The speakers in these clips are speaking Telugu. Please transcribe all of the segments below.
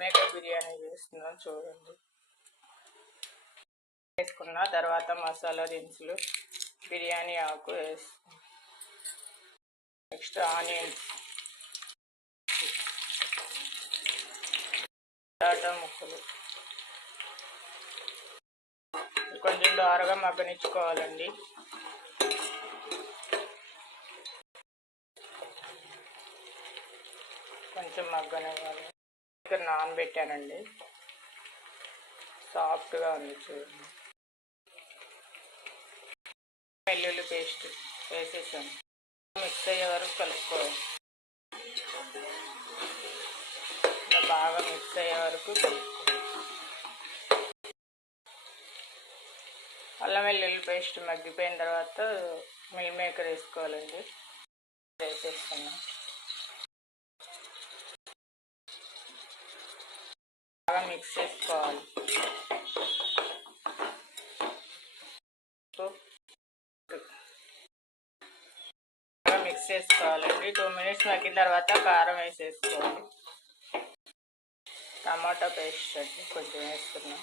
మేకప్ బిర్యానీ చేస్తున్నాను చూడండి. వేసుకున్న తర్వాత మసాలా దినుసులు, బిర్యానీ ఆకు వేసుకున్నాను. నెక్స్ట్ ఆనియన్స్, టమాటా ముక్కలు కొంచెం దోరగా మగ్గనిచ్చుకోవాలండి. కొంచెం మగ్గనివ్వాలి. ఇక్కడ నానబెట్టానండి, సాఫ్ట్గా ఉంది చూడండి. వెల్లుల్లి పేస్ట్ వేసేసాను. మిక్స్ అయ్యే వరకు కలుపుకోవాలి. బాగా మిక్స్ అయ్యే వరకు కలుపుకోవాలి. అల్లం వెల్లుల్లి పేస్ట్ మగ్గిపోయిన తర్వాత మిల్ మేకర్ వేసుకోవాలండి. వేసేస్తున్నాం. బాగా మిక్స్ చేసుకోవాలి. బాగా మిక్స్ చేసుకోవాలండి. 2 మినిట్స్ మగ్గిన తర్వాత కారం వేసేసుకోవాలి. టమాటా పేస్ట్ అండి కొంచెం వేస్తున్నాం.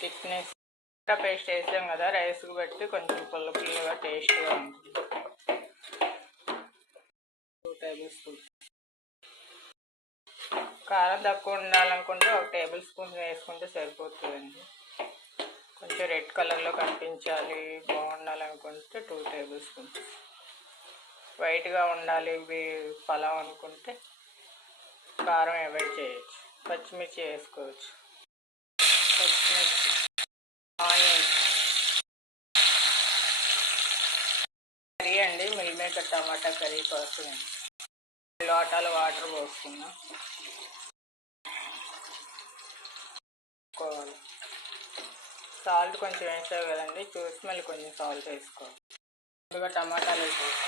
థిక్నెస్ టమాటా పేస్ట్ వేసాం కదా, రైస్కి బట్టి కొంచెం పుల్ల పుల్లగా టేస్ట్గా ఉంటుంది. 2 టేబుల్ స్పూన్స్. కారం తక్కువ ఉండాలనుకుంటే 1 టేబుల్ స్పూన్ వేసుకుంటే సరిపోతుందండి. కొంచెం రెడ్ కలర్లో కనిపించాలి, బాగుండాలనుకుంటే 2 టేబుల్ స్పూన్స్. వైట్గా ఉండాలి పలావ్ అనుకుంటే కారం అవాయిడ్ చేయొచ్చు. పచ్చిమిర్చి వేసుకోవచ్చు. పచ్చిమిర్చి, ఆనియన్స్. కర్రీ అండి, మిల్ మేకర్ టమాటా కర్రీ కోసం లోటాలు వాటర్ పోసుకున్నాం. సాల్ట్ కొంచెం వేసావు కదండి, చూసి మళ్ళీ కొంచెం సాల్ట్ వేసుకోవాలి. ముందుగా టమాటాలు వేసేసి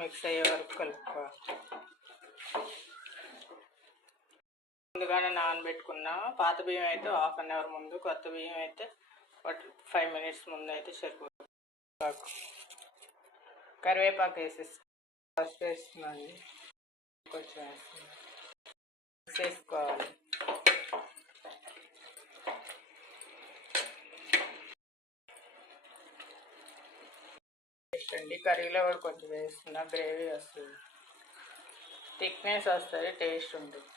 మిక్స్ అయ్యే వరకు కలుపుకోవాలి. ముందుగానే నానబెట్టుకున్నా. పాత బియ్యం అయితే 1/2 అవర్ ముందు, కొత్త బియ్యం అయితే 5 మినిట్స్ ముందు అయితే సరిపోతుంది. కరివేపాకు వేసేసి ఫస్ట్ వేస్తున్నాండి. కొంచెం వేస్తున్నాను. మిక్స్ చేసుకోవాలి. అండి కర్రీలో కూడా కొంచెం వేస్తున్నా, గ్రేవీ వస్తుంది, థిక్నెస్ వస్తుంది, టేస్ట్ ఉంటుంది.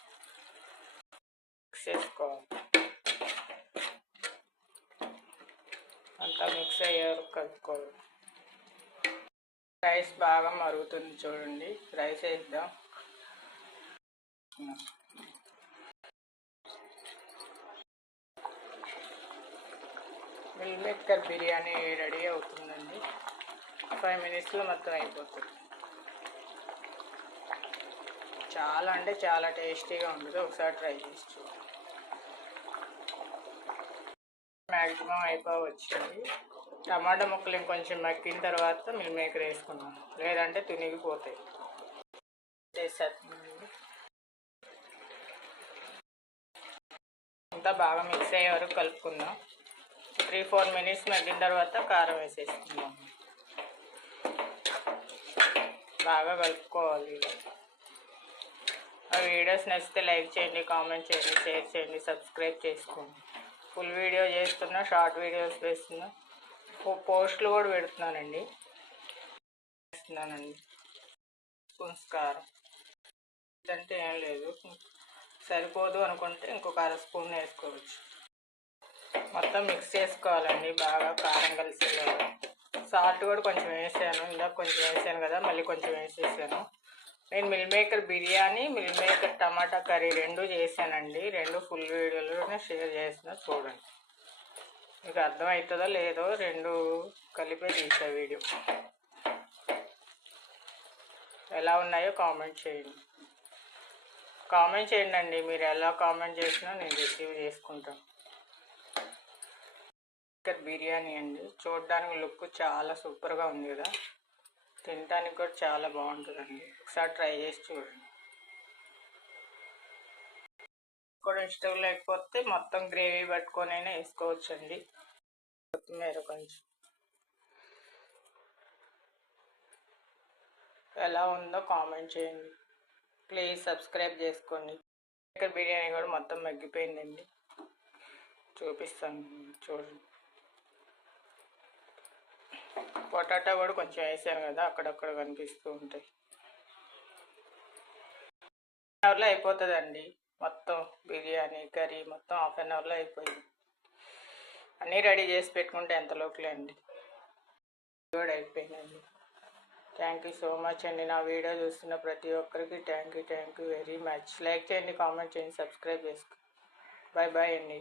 మిక్స్ చేసుకోవాలి. అంతా మిక్స్ అయ్యే వరకు కలుపుకోవాలి. రైస్ బాగా మరుగుతుంది చూడండి. రైస్ వేద్దాం. మిల్ మేకర్ బిర్యానీ రెడీ అవుతుందండి. 5 మినిట్స్లో మొత్తం అయిపోతుంది. చాలా అంటే చాలా టేస్టీగా ఉంటుంది. ఒకసారి ట్రై చేసి చూడండి. మ్యాక్సిమం అయిపోవచ్చింది. టమాటా ముక్కలు ఇంకొంచెం మగ్గిన తర్వాత మిల్ మేకర్ వేసుకున్నాం, లేదంటే తునిగిపోతాయి. అంతా బాగా మిక్స్ అయ్యే వరకు కలుపుకుందాం. 3-4 మినిట్స్ మగ్గిన తర్వాత కారం వేసేసుకుందాం. బాగా కలుపుకోవాలి. ఆ వీడియోస్ నచ్చితే లైక్ చేయండి, కామెంట్ చేయండి, షేర్ చేయండి, సబ్స్క్రైబ్ చేసుకోండి. ఫుల్ వీడియో చేస్తున్నా, షార్ట్ వీడియోస్ వేస్తున్నా, పోస్టులు కూడా పెడుతున్నానండి. స్పూన్స్ కారం అంటే ఏం లేదు, సరిపోదు అనుకుంటే ఇంకొక 1/2 స్పూన్ వేసుకోవచ్చు. మొత్తం మిక్స్ చేసుకోవాలండి బాగా కారం కలిసేలాగా. సాల్ట్ కూడా కొంచెం వేసాను, ఇందాక కొంచెం వేసాను కదా, మళ్ళీ కొంచెం వేసేసాను. నేను Meal Maker biryani, Meal Maker టమాటా కర్రీ 2 చేశానండి. 2 ఫుల్ వీడియోలోనే షేర్ చేసిన, చూడండి. మీకు అర్థమవుతుందో లేదో, 2 కలిపే తీసా వీడియో. ఎలా ఉన్నాయో కామెంట్ చేయండి. కామెంట్ చేయండి అండి, మీరు ఎలా కామెంట్ చేసినా నేను రిసీవ్ చేసుకుంటాను. బిర్యానీ అండి, చూడడానికి లుక్ చాలా సూపర్గా ఉంది కదా, తినడానికి కూడా చాలా బాగుంటుందండి. ఒకసారి ట్రై చేసి చూడండి. కూడా ఇష్టం లేకపోతే మొత్తం గ్రేవీ పట్టుకొని అయినా వేసుకోవచ్చండి. కొత్తిమీర కొంచెం. ఎలా ఉందో కామెంట్ చేయండి. ప్లీజ్ సబ్స్క్రైబ్ చేసుకోండి. చికెన్ బిర్యానీ కూడా మొత్తం మగ్గిపోయిందండి, చూపిస్తాను చూడండి. పొటాటో కూడా కొంచెం వేసాను కదా, అక్కడక్కడ కనిపిస్తూ ఉంటాయి. అవర్లో అయిపోతుందండి మొత్తం బిర్యానీ కర్రీ మొత్తం, హాఫ్ అన్ అవర్లో అయిపోయింది. అన్నీ రెడీ చేసి పెట్టుకుంటే ఎంత లోపలే అండి, కూడా అయిపోయిందండి. థ్యాంక్ యూ సో మచ్ అండి. నా వీడియో చూస్తున్న ప్రతి ఒక్కరికి thank you very much. Like చేయండి, కామెంట్ చేయండి, సబ్స్క్రైబ్ చేసుకోండి. బాయ్ బాయ్ అండి.